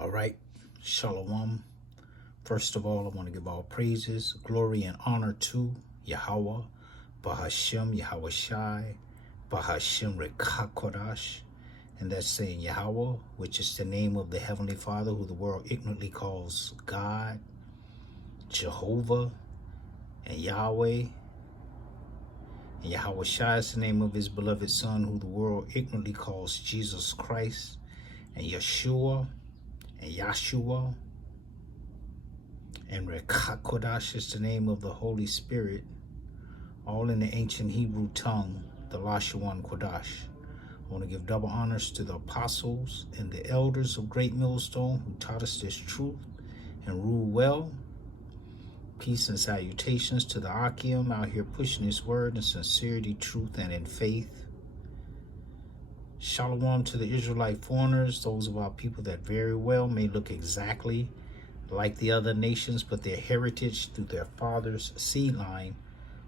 All right, Shalom. First of all, I want to give all praises, glory, and honor to Yahweh, Bahashem, Yahweh Shai, Bahashem Rekakodash, and that's saying Yahweh, which is the name of the Heavenly Father, who the world ignorantly calls God, Jehovah, and Yahweh. And Yahweh Shai is the name of his beloved Son, who the world ignorantly calls Jesus Christ, and Yeshua, and Yahshua, and Rekakodash is the name of the Holy Spirit, all in the ancient Hebrew tongue, the Lashawan Kodash. I want to give double honors to the apostles and the elders of Great Millstone who taught us this truth and rule well. Peace and salutations to the Akim out here pushing his word in sincerity, truth, and in faith. Shalom to the Israelite foreigners, those of our people that very well may look exactly like the other nations, but their heritage through their father's seed line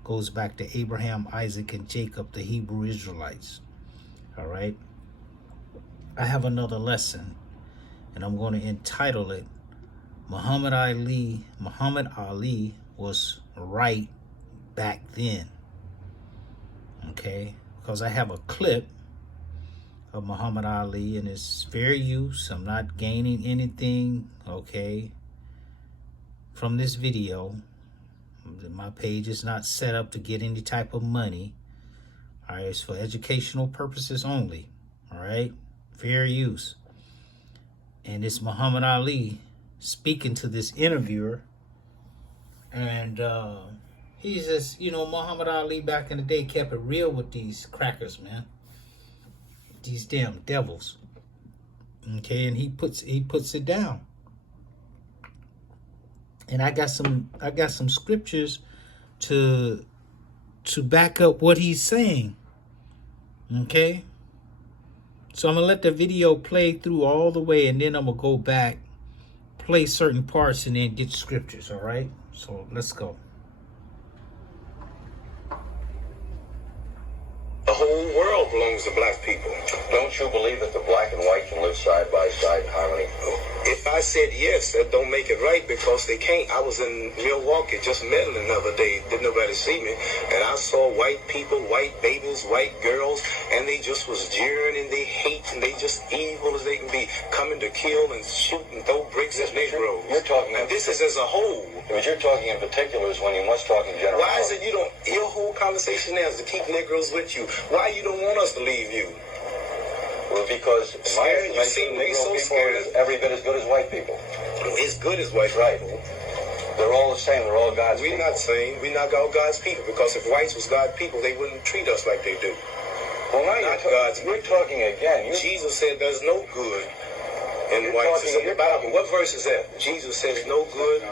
goes back to Abraham, Isaac, and Jacob, the Hebrew Israelites. All right. I have another lesson, and I'm going to entitle it, Muhammad Ali was right back then. Okay. Because I have a clip of Muhammad Ali and it's fair use. I'm not gaining anything, okay, from this video. My page is not set up to get any type of money. All right, it's for educational purposes only. All right, fair use. And it's Muhammad Ali speaking to this interviewer, and he says, Muhammad Ali back in the day kept it real with these crackers, man. These damn devils. Okay, and he puts it down. And I got some scriptures to back up what he's saying. Okay? So I'm gonna let the video play through all the way, and then I'm gonna go back, play certain parts, and then get scriptures, all right? So let's go. The whole world belongs to black people. Don't you believe that the black and white can live side by side in harmony? If I said yes, that don't make it right, because they can't. I was in Milwaukee just meddling the other day. Didn't nobody see me. And I saw white people, white babies, white girls, and they just was jeering and they hate and they just evil as they can be, coming to kill and shoot and throw bricks at Negroes. You're talking, and this is as a whole. But you're talking in particulars when you must talk in general. Why is it your whole conversation now is to keep Negroes with you? Why you don't want us to leave you? Well, because in my estimation, Negro people are every bit as good as white people. As good as white people. They're all the same. They're all God's people. We're not saying we're not all God's people, because if whites was God's people, they wouldn't treat us like they do. Well, now you're talking again. Jesus said there's no good in whites. It's in the Bible. What verse is that? Jesus says no good.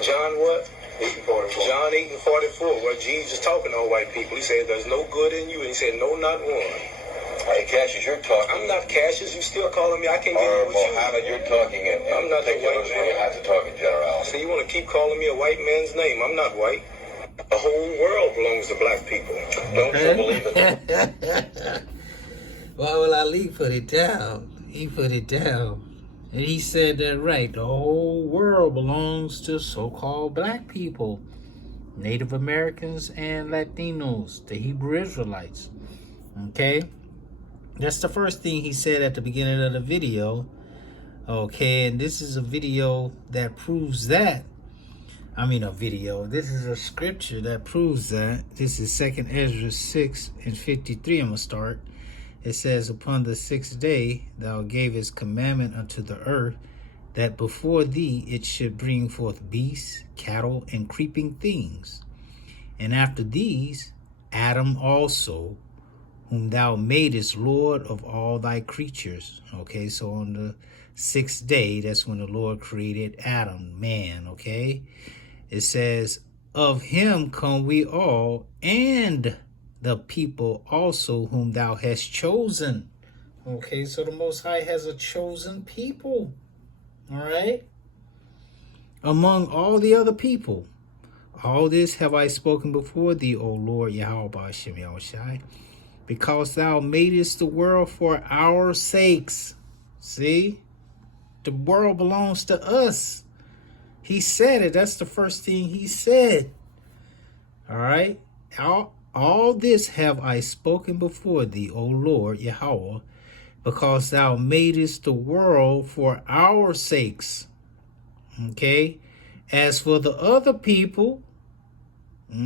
John what? 8:44. John 8:44. Well, Jesus talking to white people. He said there's no good in you, and he said no, not one. Hey, Cassius, you're talking. I'm not Cassius. You still calling me? I can't get in with you. Mohammed, you're talking in I'm not the white particulars when you have to talk in generality. So you want to keep calling me a white man's name? I'm not white. The whole world belongs to black people. Don't you believe it? Why will Ali put it down? He put it down. And he said that right. The whole world belongs to so-called black people, Native Americans and Latinos, the Hebrew Israelites. Okay? That's the first thing he said at the beginning of the video. Okay, and this is a video that proves that. This is a scripture that proves that. This is 2nd Ezra 6:53. I'm going to start. It says, upon the 6th day, thou gavest commandment unto the earth, that before thee it should bring forth beasts, cattle, and creeping things. And after these, Adam also, whom thou madest Lord of all thy creatures. Okay, so on the 6th day, that's when the Lord created Adam, man, okay? It says, of him come we all, and the people also whom thou hast chosen. Okay, so the Most High has a chosen people. All right? Among all the other people. All this have I spoken before thee, O Lord Yahweh Hashem Yahushai, because thou madest the world for our sakes. See? The world belongs to us. He said it. That's the first thing he said. All right. All this have I spoken before thee, O Lord Yahweh, because thou madest the world for our sakes. Okay. As for the other people,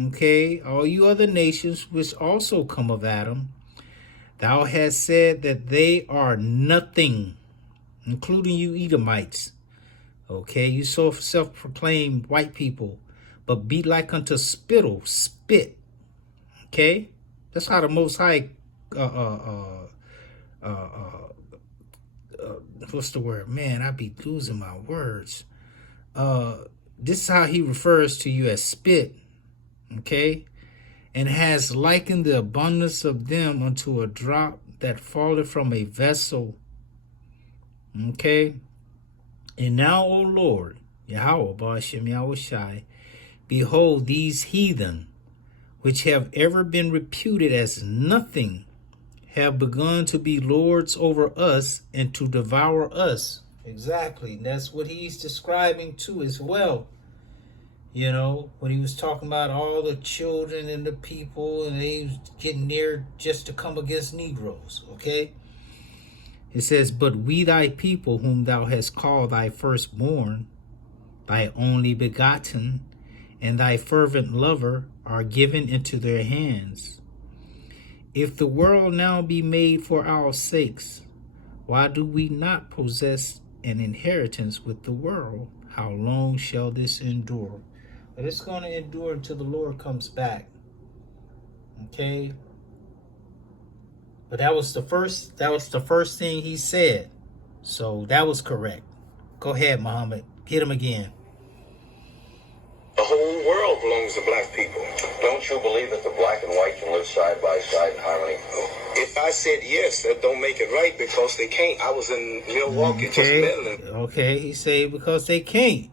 okay, all you other nations which also come of Adam, thou hast said that they are nothing, including you Edomites. Okay, you self-proclaimed white people, but be like unto spittle, spit. Okay, that's how the Most High, what's the word? Man, I be losing my words. This is how he refers to you as spit. Okay, and has likened the abundance of them unto a drop that falleth from a vessel. Okay. And now, O Lord, Yahweh, Ba'ashem Yahweh Shai, behold these heathen, which have ever been reputed as nothing, have begun to be lords over us and to devour us. Exactly. That's what he's describing too as well. You know, when he was talking about all the children and the people, and they was getting near just to come against Negroes, okay? It says, but we thy people, whom thou hast called thy firstborn, thy only begotten, and thy fervent lover, are given into their hands. If the world now be made for our sakes, why do we not possess an inheritance with the world? How long shall this endure? But it's going to endure until the Lord comes back. Okay? But that was the first thing he said. So that was correct. Go ahead, Muhammad. Hit him again. The whole world belongs to black people. Don't you believe that the black and white can live side by side in harmony? If I said yes, that don't make it right because they can't. I was in Milwaukee just meddling. Okay, he said because they can't.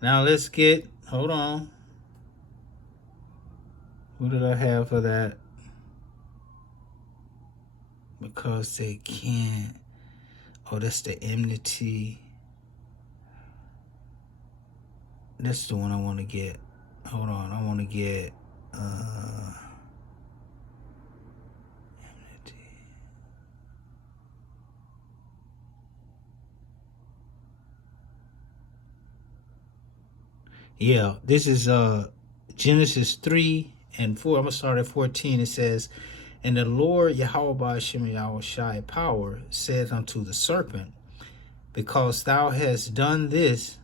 Now let's get, hold on. Who did I have for that? Because they can't. Oh, that's the enmity. That's the one I want to get. Hold on, I want to get enmity. Yeah, this is Genesis 3 and 4. I'm gonna start at 14. It says, and the Lord Yahweh Ba'ashem Yahweh Shai power said unto the serpent, because thou hast done this,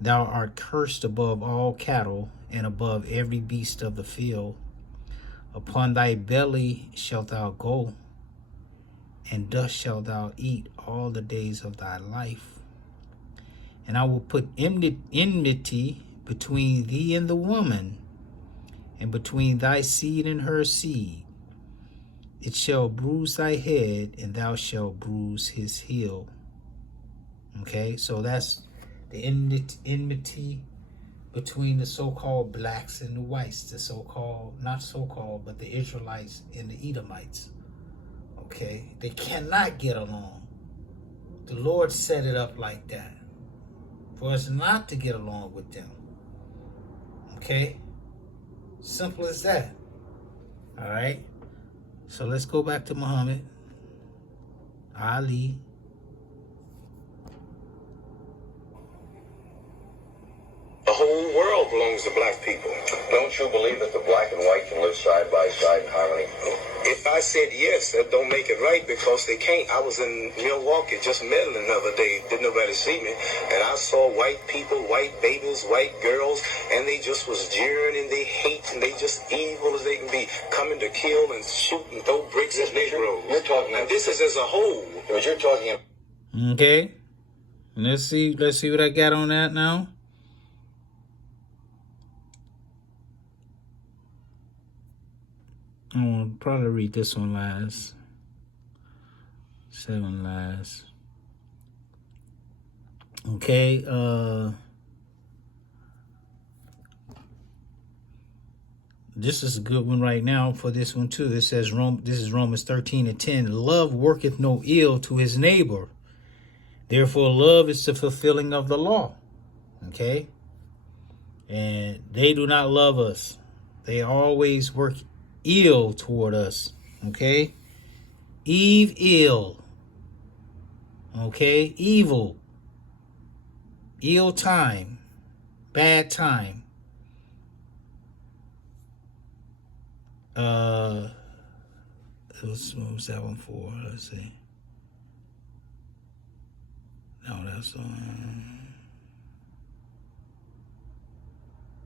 thou art cursed above all cattle and above every beast of the field. Upon thy belly shalt thou go, and dust shalt thou eat all the days of thy life. And I will put enmity between thee and the woman, and between thy seed and her seed. It shall bruise thy head, and thou shalt bruise his heel. Okay, so that's the enmity between the so-called blacks and the whites, the so-called, not so-called, but the Israelites and the Edomites. Okay, they cannot get along. The Lord set it up like that for us not to get along with them. Okay, simple as that. All right. So let's go back to Muhammad Ali. The whole world belongs to black people. Don't you believe that the black and white can live side by side in harmony? If I said yes, that don't make it right because they can't. I was in Milwaukee just meddling the other day. Didn't nobody see me. And I saw white people, white babies, white girls, and they just was jeering and they hate and they just evil as they can be, coming to kill and shoot and throw bricks at Negroes. You're talking, and this is as a whole. But you're talking. Okay. Let's see what I got on that now. I want to probably read this one last. 7 last. Okay, this is a good one right now for this one too. It says, this is Romans 13 and 10. Love worketh no ill to his neighbor. Therefore, love is the fulfilling of the law. Okay? And they do not love us. They always work ill toward us. Okay? Eve ill. Okay? Evil. Ill time. Bad time. What was that one for? Let's see. No, that's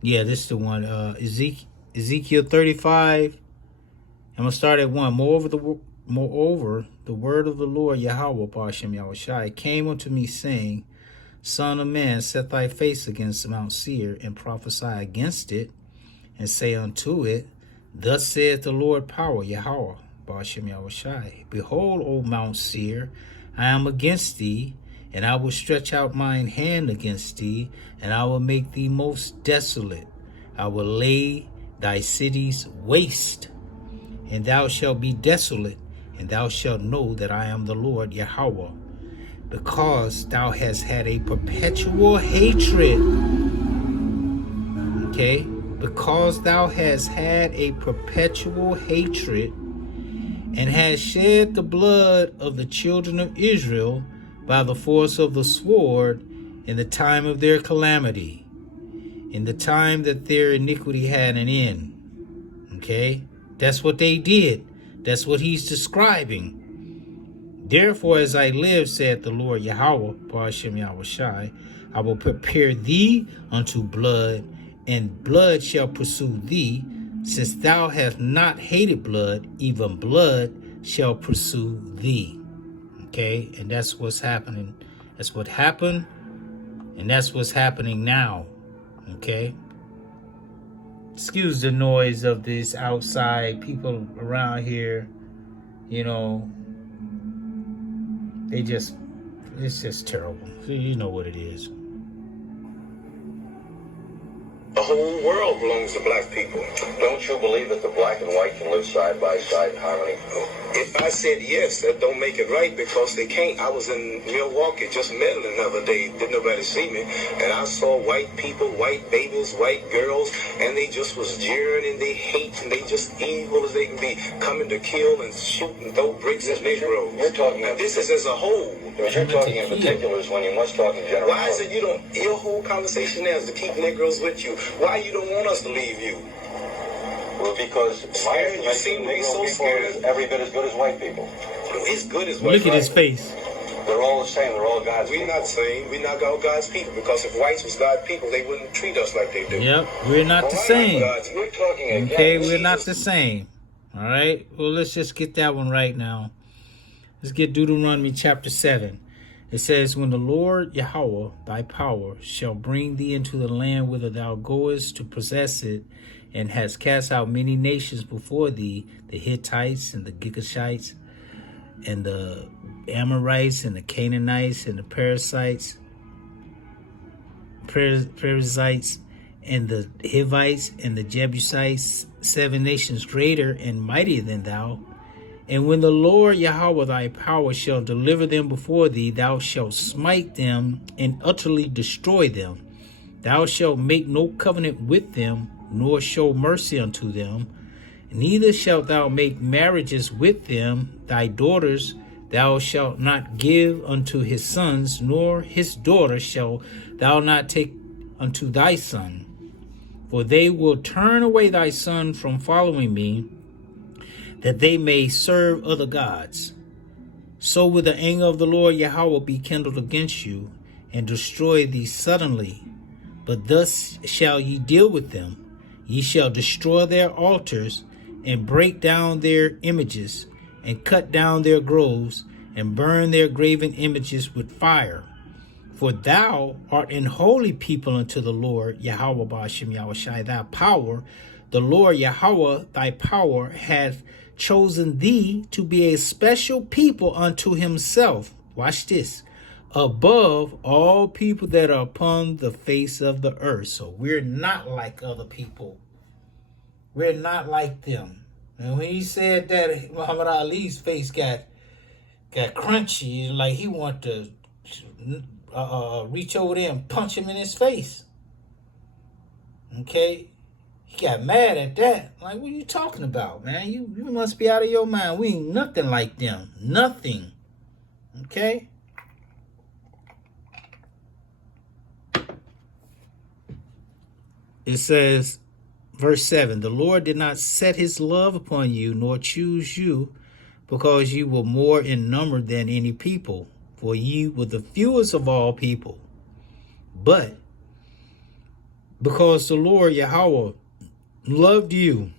yeah, this is the one. Ezekiel 35. I'm gonna start at 1. Moreover, the word of the Lord Yahweh Ba'ashem Yahushai came unto me, saying, Son of man, set thy face against Mount Seir, and prophesy against it, and say unto it, Thus saith the Lord power, Yahweh Ba'ashem Yahushai. Behold, O Mount Seir, I am against thee, and I will stretch out mine hand against thee, and I will make thee most desolate. I will lay thy cities waste, and thou shalt be desolate, and thou shalt know that I am the Lord Yahweh, because thou hast had a perpetual hatred. Okay? Because thou hast had a perpetual hatred, and hast shed the blood of the children of Israel by the force of the sword in the time of their calamity, in the time that their iniquity had an end. Okay? That's what they did. That's what he's describing. Therefore, as I live, saith the Lord Yahweh, Ba'ashem Yahushai, I will prepare thee unto blood, and blood shall pursue thee. Since thou hast not hated blood, even blood shall pursue thee. Okay, and that's what's happening. That's what happened, and that's what's happening now. Okay. Excuse the noise of this outside. People around here, you know, it's just terrible. You know what it is. The whole world belongs to black people. Don't you believe that the black and white can live side by side in harmony? If I said yes, that don't make it right because they can't. I was in Milwaukee just meddling the other day. Didn't nobody see me. And I saw white people, white babies, white girls, and they just was jeering and they hate and they just evil as they can be, coming to kill and shoot and throw bricks at Negroes. You're talking. Now this is as a whole. But you're talking in particulars when you must talk in general. Why is it you don't? Your whole conversation now is to keep Negroes with you. Why you don't want us to leave you? Well, because my estimation, Negro people is every bit as good as white people. It's good as white. Look at his face. They're all the same. They're all God's people. We're not saying we're not all God's people, because if whites was God's people, they wouldn't treat us like they do. Yep, we're not the same. We're talking again. Okay, we're not the same. All right. Well, let's just get that one right now. Let's get Deuteronomy chapter 7. It says, When the Lord Yahweh, thy power, shall bring thee into the land whither thou goest to possess it, and hast cast out many nations before thee, the Hittites and the Girgashites, and the Amorites and the Canaanites and the Perizzites, and the Hivites and the Jebusites, 7 nations greater and mightier than thou. And when the Lord Yahweh thy power shall deliver them before thee, thou shalt smite them and utterly destroy them. Thou shalt make no covenant with them, nor show mercy unto them. Neither shalt thou make marriages with them. Thy daughters thou shalt not give unto his sons, nor his daughters shalt thou not take unto thy son. For they will turn away thy son from following me, that they may serve other gods. So will the anger of the Lord Yahweh be kindled against you, and destroy thee suddenly. But thus shall ye deal with them. Ye shall destroy their altars, and break down their images, and cut down their groves, and burn their graven images with fire. For thou art an holy people unto the Lord Yahweh Ba'ashem Yahushai, thy power. The Lord Yahweh thy power hath chosen thee to be a special people unto himself. Watch this. Above all people that are upon the face of the earth. So we're not like other people. We're not like them. And when he said that, Muhammad Ali's face got crunchy, like he wanted to reach over there and punch him in his face. Okay? He got mad at that. Like, what are you talking about, man? You must be out of your mind. We ain't nothing like them. Nothing. Okay? It says, verse 7, the Lord did not set his love upon you, nor choose you, because you were more in number than any people, for you were the fewest of all people. But because the Lord Yahweh loved you,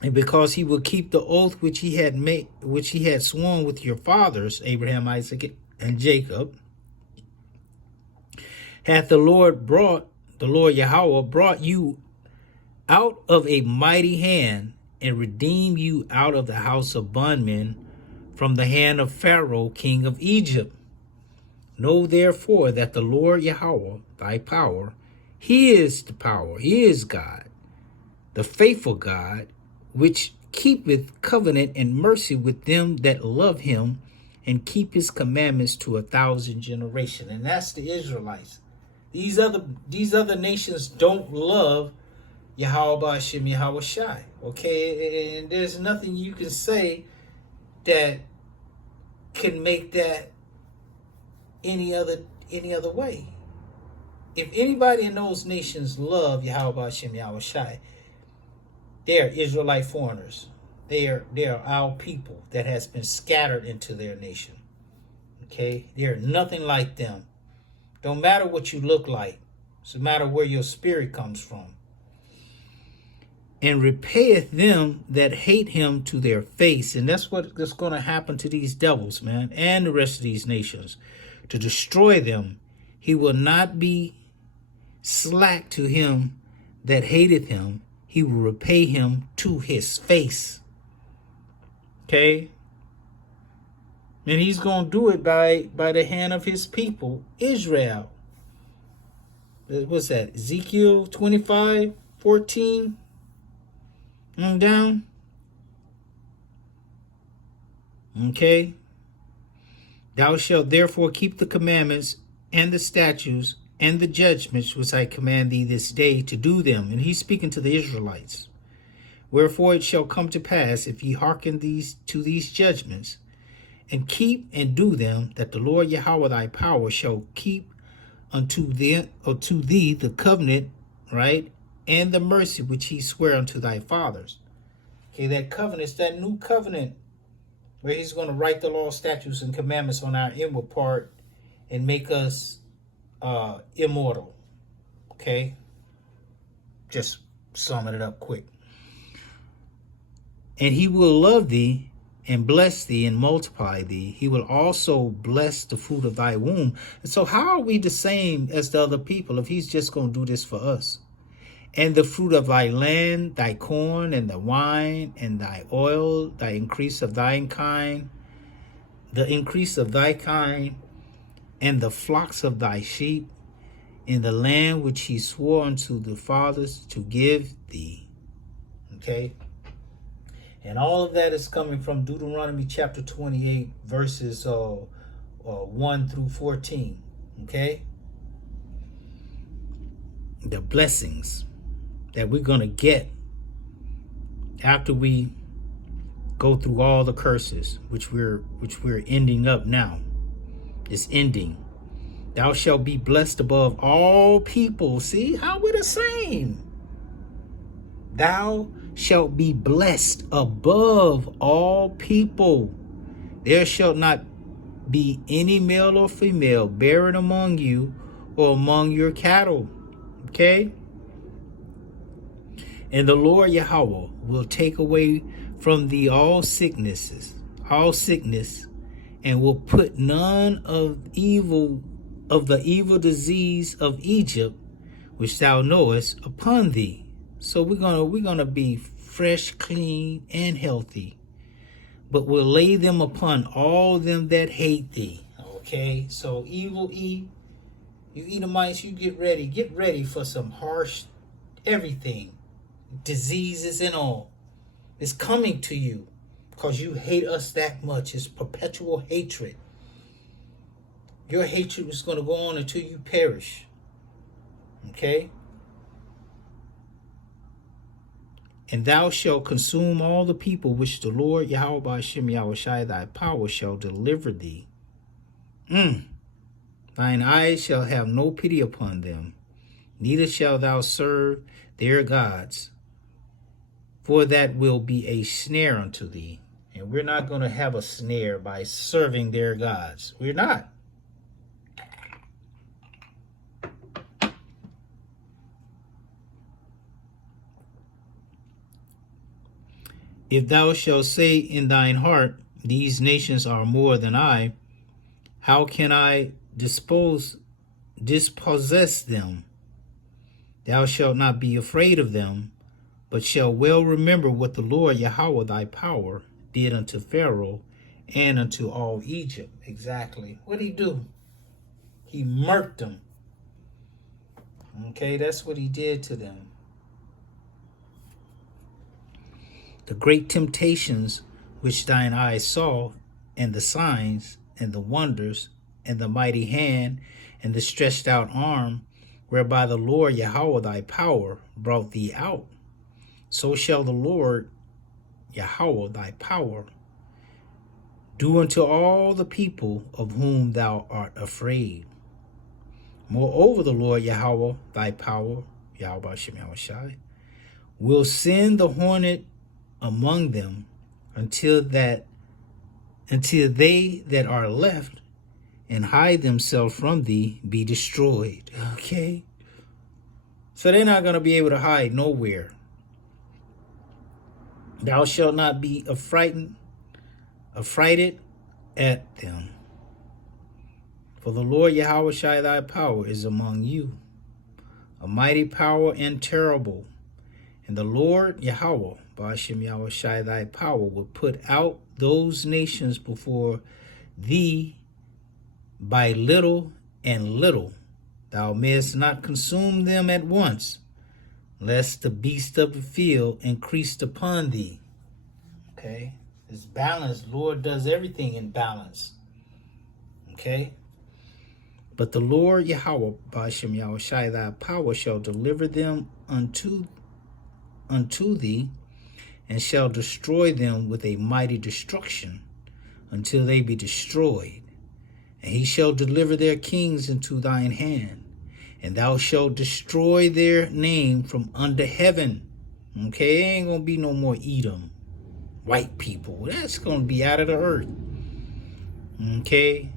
and because he will keep the oath which he had sworn with your fathers, Abraham, Isaac, and Jacob, hath the Lord Yahweh brought you out of a mighty hand, and redeemed you out of the house of bondmen, from the hand of Pharaoh, king of Egypt. Know therefore that the Lord Yahweh, thy power, he is the power, he is God, the faithful God, which keepeth covenant and mercy with them that love him, and keep his commandments to 1,000 generations. And that's the Israelites. These other nations don't love Yahweh Hashem Yahweh Shai. Okay, and there's nothing you can say that can make that any other way. If anybody in those nations love Yahweh Hashem Yahweh Shai, they're Israelite foreigners. They are our people that has been scattered into their nation. Okay, they're nothing like them. Don't matter what you look like. It's a matter where your spirit comes from. And repayeth them that hate him to their face. And that's what's going to happen to these devils, man, and the rest of these nations. To destroy them, he will not be slack to him that hateth him. He will repay him to his face. Okay? And he's going to do it by the hand of his people, Israel. What's that? Ezekiel 25:14 on down. Okay. Thou shalt therefore keep the commandments and the statutes and the judgments which I command thee this day to do them. And he's speaking to the Israelites. Wherefore it shall come to pass, if ye hearken to these judgments, and keep and do them, that the Lord Yahweh thy power shall keep unto thee the covenant, right, and the mercy which he sware unto thy fathers. Okay, that covenant is that new covenant where he's going to write the law, statutes, and commandments on our inward part and make us immortal. Okay, just summing it up quick. And he will love thee and bless thee and multiply thee. He will also bless the fruit of thy womb. And so how are we the same as the other people if he's just going to do this for us? And the fruit of thy land, thy corn, and the wine, and thy oil, thy increase of thine kind, the increase of thy kind, and the flocks of thy sheep, in the land which he swore unto the fathers to give thee. Okay? And all of that is coming from Deuteronomy chapter 28, verses 1 through 14. Okay? The blessings that we're going to get after we go through all the curses, which we're ending up now. It's ending. Thou shalt be blessed above all people. See how we're the same. Thou shalt be blessed above all people. There shall not be any male or female barren among you or among your cattle. Okay? And the Lord Yahweh will take away from thee all sickness, and will put none of the evil disease of Egypt, which thou knowest, upon thee. So we're gonna be fresh, clean, and healthy, but will lay them upon all them that hate thee. Okay, so evil you Edomites, you get ready for some harsh everything, diseases and all. It's coming to you because you hate us that much. It's perpetual hatred. Your hatred is going to go on until you perish. Okay? And thou shalt consume all the people which the Lord Yahweh Ba'ashem Yahushai thy power shall deliver thee. Thine eyes shall have no pity upon them, neither shalt thou serve their gods, for that will be a snare unto thee. And we're not going to have a snare by serving their gods. We're not. If thou shalt say in thine heart, these nations are more than I, how can I dispossess them? Thou shalt not be afraid of them, but shall well remember what the Lord Yahweh thy power did unto Pharaoh and unto all Egypt. Exactly. What did he do? He murked them. Okay, that's what he did to them. The great temptations which thine eyes saw, and the signs, and the wonders, and the mighty hand, and the stretched out arm, whereby the Lord Yahweh thy power brought thee out, so shall the Lord Yahweh thy power do unto all the people of whom thou art afraid. Moreover, the Lord Yahweh thy power, Yahweh Ba'ashem Yahushai, will send the hornet among them until they that are left and hide themselves from thee be destroyed. Okay? So they're not going to be able to hide nowhere. Thou shalt not be affrighted at them. For the Lord Yahweh Shai thy power is among you, a mighty power and terrible. And the Lord Yahweh Ba'ashem Yahushai thy power will put out those nations before thee by little and little. Thou mayest not consume them at once, lest the beast of the field increase upon thee. Okay? It's balance. Lord does everything in balance. Okay? But the Lord Yahweh Ba'ashem Yahushai thy power shall deliver them unto thee, and shall destroy them with a mighty destruction until they be destroyed. And he shall deliver their kings into thine hand, and thou shalt destroy their name from under heaven. Okay, ain't gonna be no more Edom, white people. That's gonna be out of the earth. Okay,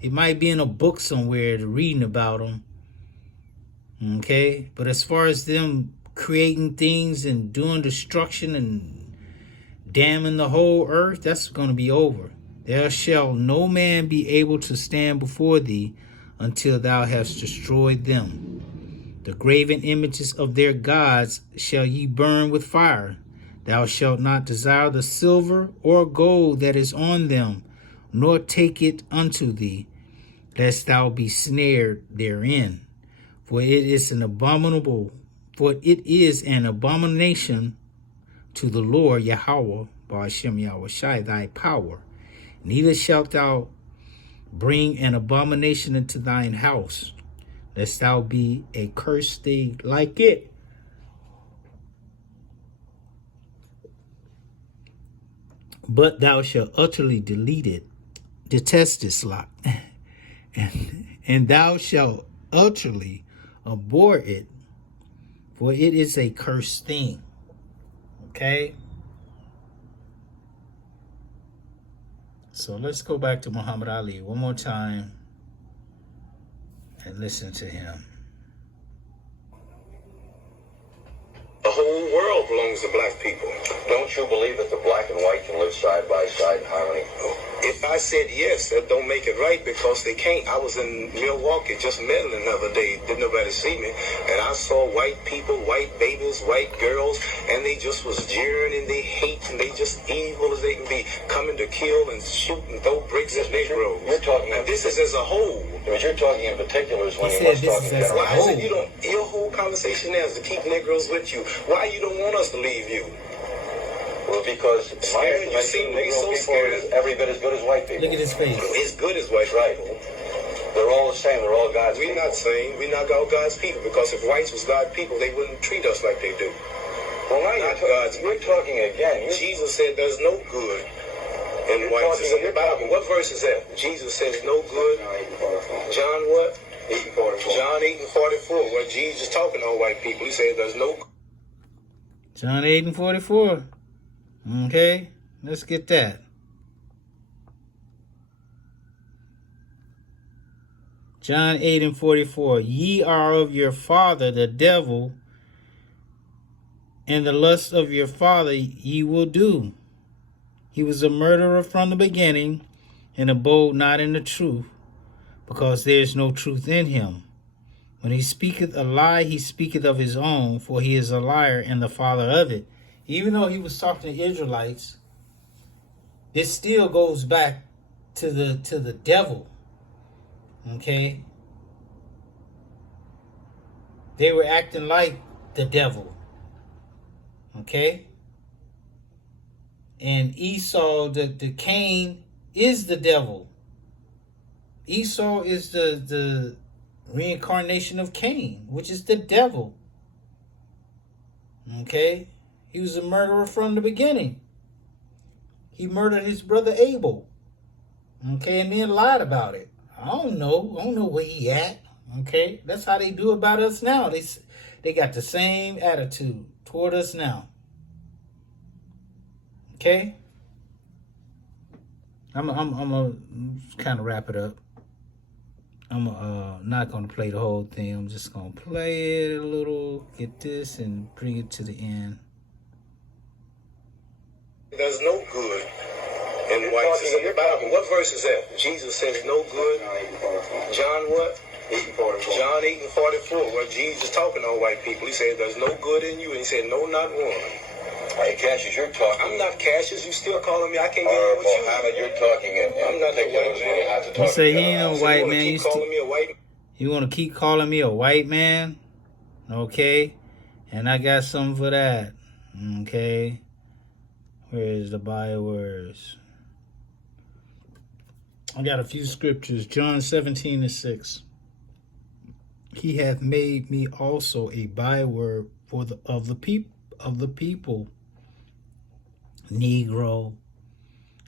it might be in a book somewhere to reading about them. Okay, but as far as them creating things and doing destruction and damning the whole earth, that's going to be over. There shall no man be able to stand before thee until thou hast destroyed them. The graven images of their gods shall ye burn with fire. Thou shalt not desire the silver or gold that is on them, nor take it unto thee, lest thou be snared therein. For it is an abomination to the Lord Yahweh Ba'ashem Yahushai thy power. Neither shalt thou bring an abomination into thine house, lest thou be a cursed thing like it. But thou shalt utterly detest this lot, and thou shalt utterly abhor it, for it is a cursed thing. Okay? So let's go back to Muhammad Ali one more time and listen to him. The whole world belongs to black people. Don't you believe that the black and white can live side by side in harmony? If I said yes, that don't make it right because they can't. I was in Milwaukee just meddling the other day. Didn't nobody see me. And I saw white people, white babies, white girls, and they just was jeering and they hate and they just evil as they can be, coming to kill and shoot and throw bricks at Negroes. You're talking. And this is as a whole. But you're talking in particulars when you must He said talk this in is as a general. Why is it you don't? Your whole conversation now is to keep Negroes with you. Why you don't want us to leave you? Well, because in my estimation, Negro people are every bit as good as white people. Look at his face. As good as white Right. people. The the same. They're all God's We're people. not saying we're not all God's people, because if whites was God's people, they wouldn't treat us like they do. Well, now Not God's you're people. talking again. Jesus said there's no good in whites. It's in the Bible. What verse is that? Jesus says no good. John what? 8:44. John 8:44. Where Jesus talking on white people. He said there's no good. John 8 and 44. Okay, let's get that. John 8 and 44. Ye are of your father, the devil, and the lust of your father ye will do. He was a murderer from the beginning, and abode not in the truth, because there is no truth in him. When he speaketh a lie, he speaketh of his own, for he is a liar and the father of it. Even though he was talking to Israelites, this still goes back to the devil. Okay? They were acting like the devil. Okay? And Esau, the Cain, is the devil. Esau is the reincarnation of Cain, which is the devil. Okay? He was a murderer from the beginning. He murdered his brother Abel. Okay, and then lied about it. I don't know where he at. Okay? That's how they do about us now. They got the same attitude toward us now. Okay? I'm gonna kind of wrap it up. I'm not gonna play the whole thing. I'm just gonna play it a little, get this, and bring it to the end. There's no good in whites. It's in the Bible. What verse is that? Jesus says no good. John what? 8:44. John 8:44. Where Jesus talking on white people. He said there's no good in you, and he said no, not one. Hey, Cassius, you're talking. I'm not Cassius. You still calling me? I can't get in with you. Mohammed, you're talking, and I'm not take no white those when you man. have to You talk. say he ain't no So white you wanna man. keep calling me a white? You want to keep calling me a white man? Okay. And I got something for that. Okay. Where is the Bible words? I got a few scriptures. John 17 and 6. He hath made me also a byword of the people. Negro.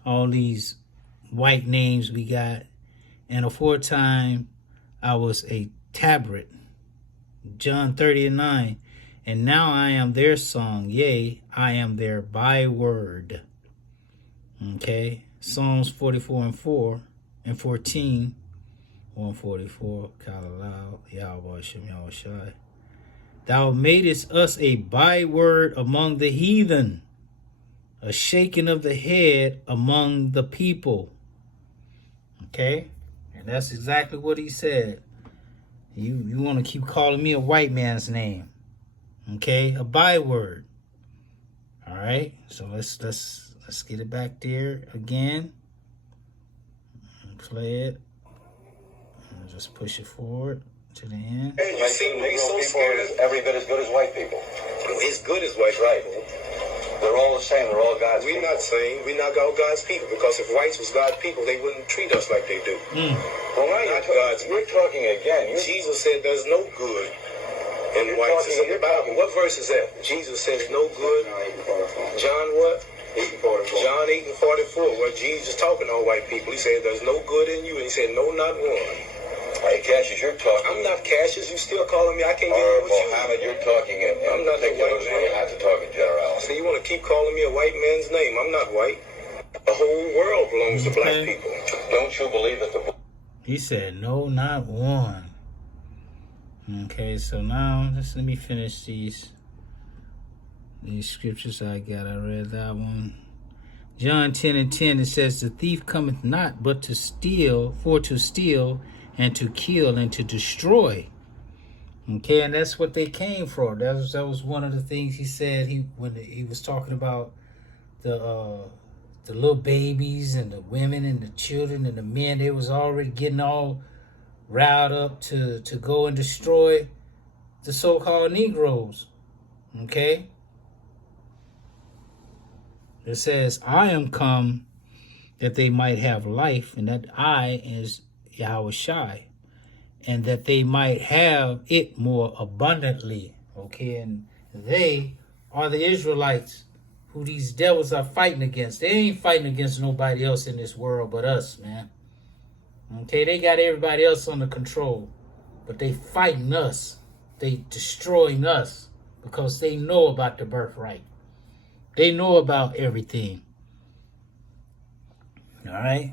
All these white names we got. And aforetime I was a tabret. John 30 and 9. And now I am their song, yea, I am their byword. Okay. Psalms 44 and 4 and 14. 144. Kalalal, Yahweh Shem Yahweh Shai. Thou madest us a byword among the heathen, a shaking of the head among the people. Okay? And that's exactly what he said. You want to keep calling me a white man's name. Okay? A byword. All right? So let's get it back there again. Play it. And just push it forward to the end. Hey, you see, they so Negro people scared. are every bit as good as white people. As good as white Right. people. They're all the same. They're all God's We're people. not saying we're not all God's people, because if whites was God's people, they wouldn't treat us like they do. Well, now Not God's you're talking again. Jesus said there's no good in whites. It's in the Bible. What verse is that? Jesus says no good. John what? 8:44. John 8:44. Where Jesus talking on white people. He said there's no good in you, and he said no, not one. Hey, Cassius, you're talking. I'm not Cassius. You still calling me? I can't get in with you. Mohammed, you're talking, and I'm not take no white those when you man. have to talk in generality. So you want to keep calling me a white man's name? I'm not white. The whole world belongs to black Okay. people. Don't you believe that the book He said, no, not one. Okay, so now let me finish these scriptures I got. I read that one. John 10 and 10, it says, the thief cometh not but to steal, and to kill, and to destroy. Okay, and that's what they came for. That was one of the things he said when he was talking about the little babies and the women and the children and the men. They was already getting all riled up to go and destroy the so-called Negroes. Okay? It says, I am come that they might have life, and that I is Yahweh Shai. and that they might have it more abundantly. Okay, and they are the Israelites who these devils are fighting against. They ain't fighting against nobody else in this world but us, man. Okay, they got everybody else under control, but they fighting us. They destroying us because they know about the birthright. They know about everything. All right.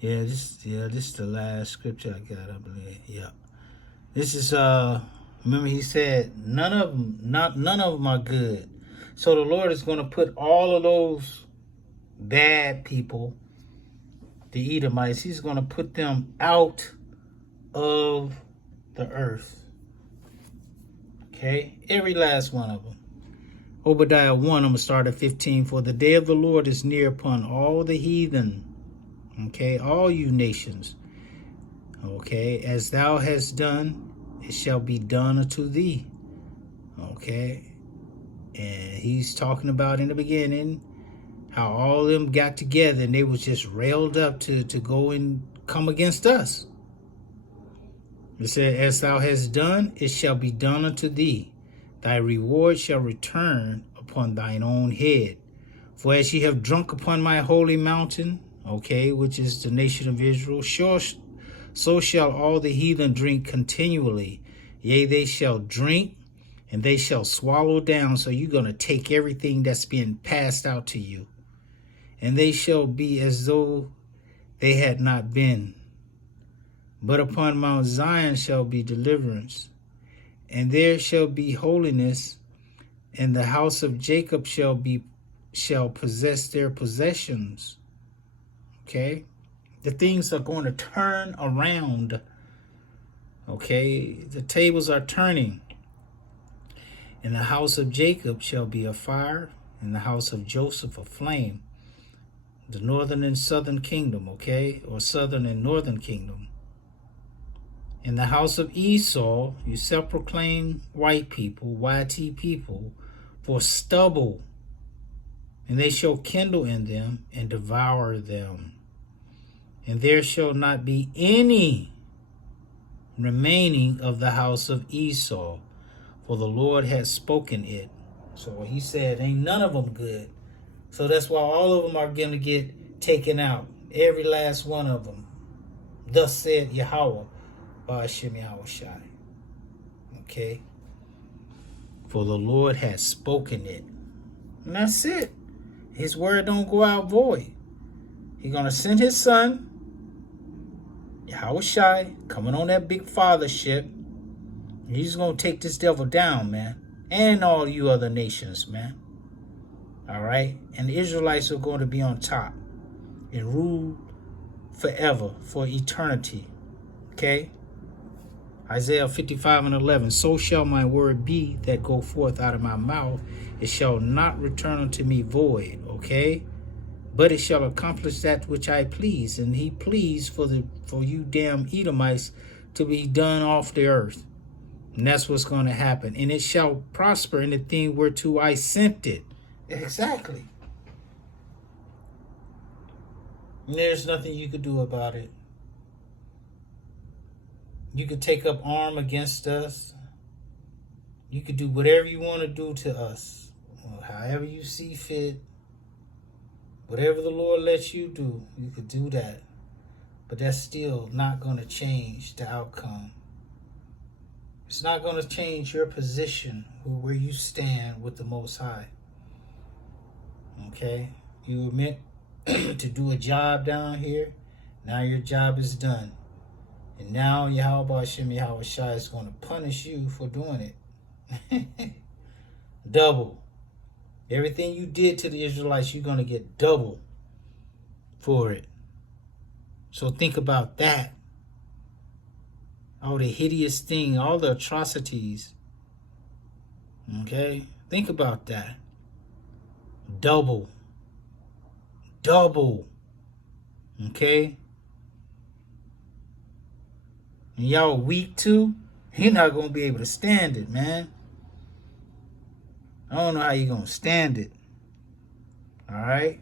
This is the last scripture I got, I believe. Yeah. This is remember he said none of them are good. So the Lord is going to put all of those bad people, the Edomites, he's going to put them out of the earth. Okay? Every last one of them. Obadiah 1, I'm going to start at 15. For the day of the Lord is near upon all the heathen. Okay? All you nations. Okay? As thou hast done, it shall be done unto thee. Okay? And he's talking about in the beginning how all of them got together and they was just railed up to go and come against us. It said, as thou hast done, it shall be done unto thee. Thy reward shall return upon thine own head. For as ye have drunk upon my holy mountain, okay, which is the nation of Israel, so shall all the heathen drink continually. Yea, they shall drink and they shall swallow down. So you're going to take everything that's being passed out to you. And they shall be as though they had not been. But upon Mount Zion shall be deliverance, and there shall be holiness, and the house of Jacob shall possess their possessions. Okay? The things are going to turn around. Okay? The tables are turning. And the house of Jacob shall be a fire, and the house of Joseph a flame. The northern and southern kingdom, okay? Or southern and northern kingdom. In the house of Esau, you shall proclaim white people, YT people, for stubble. And they shall kindle in them and devour them. And there shall not be any remaining of the house of Esau, for the Lord has spoken it. So he said, ain't none of them good. So that's why all of them are going to get taken out. Every last one of them. Thus said Yahweh, Ba'ashem Yahushai. Okay? For the Lord has spoken it. And that's it. His word don't go out void. He's going to send his son, Yahushai, coming on that big father ship. He's going to take this devil down, man. And all you other nations, man. All right? And the Israelites are going to be on top and rule forever, for eternity. Okay? Isaiah 55:11. So shall my word be that go forth out of my mouth. It shall not return unto me void. Okay? But it shall accomplish that which I please. And he pleased for you damn Edomites to be done off the earth. And that's what's going to happen. And it shall prosper in the thing whereto I sent it. Exactly. And there's nothing you could do about it. You could take up arm against us. You could do whatever you want to do to us. However you see fit. Whatever the Lord lets you do, you could do that. But that's still not going to change the outcome. It's not going to change your position, where you stand with the Most High. Okay? You were meant to do a job down here. Now your job is done. And now Yahweh Hashem Yahweh Shai is going to punish you for doing it. Double. Everything you did to the Israelites, you're going to get double for it. So think about that. All the hideous thing, all the atrocities. Okay? Think about that. Double. Double. Okay? And y'all weak too? You're not going to be able to stand it, man. I don't know how you're going to stand it. All right?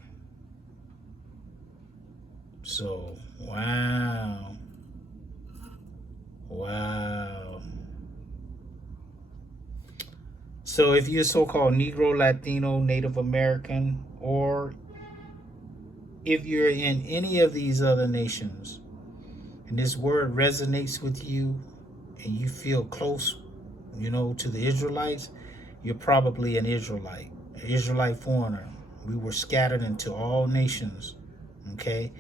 So, wow. Wow. So if you're so-called Negro, Latino, Native American, or if you're in any of these other nations, and this word resonates with you, and you feel close, to the Israelites, you're probably an Israelite foreigner. We were scattered into all nations, okay?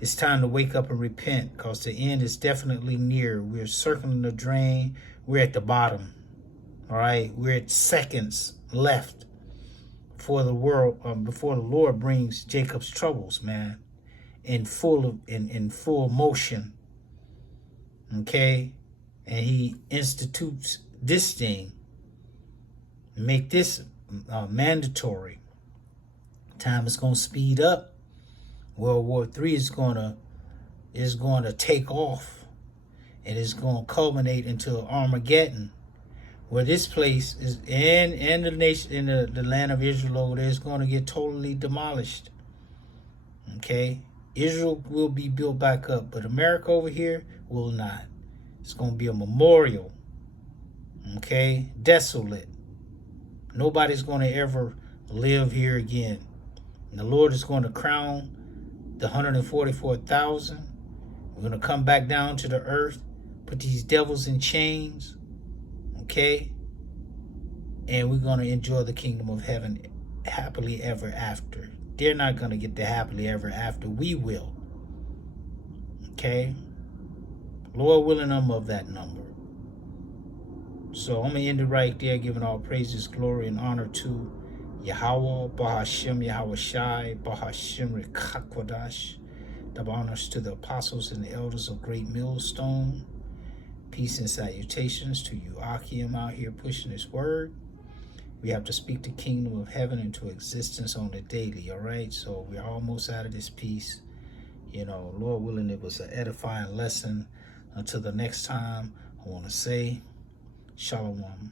It's time to wake up and repent, because the end is definitely near. We're circling the drain. We're at the bottom, all right? We're at seconds left before the Lord brings Jacob's troubles, man, in full motion, okay? And he institutes this thing, make this mandatory. Time is going to speed up. World War III is going to take off, and it's going to culminate into Armageddon, where this place is and the nation in the land of Israel over there is going to get totally demolished. Okay, Israel will be built back up, but America over here will not. It's going to be a memorial. Okay, desolate. Nobody's going to ever live here again. And the Lord is going to crown the 144,000. We're going to come back down to the earth, put these devils in chains, okay? And we're going to enjoy the kingdom of heaven happily ever after. They're not going to get the happily ever after. We will, okay? Lord willing, I'm of that number. So I'm going to end it right there, giving all praises, glory, and honor to Yahweh, Bahashem, Yahweh Shai, Bahashem Rekakwadash. Double honors to the apostles and the elders of Great Millstone. Peace and salutations to you, Akim, out here pushing his word. We have to speak the kingdom of heaven into existence on the daily, all right? So we're almost out of this piece. Lord willing, it was an edifying lesson. Until the next time, I want to say, Shalom.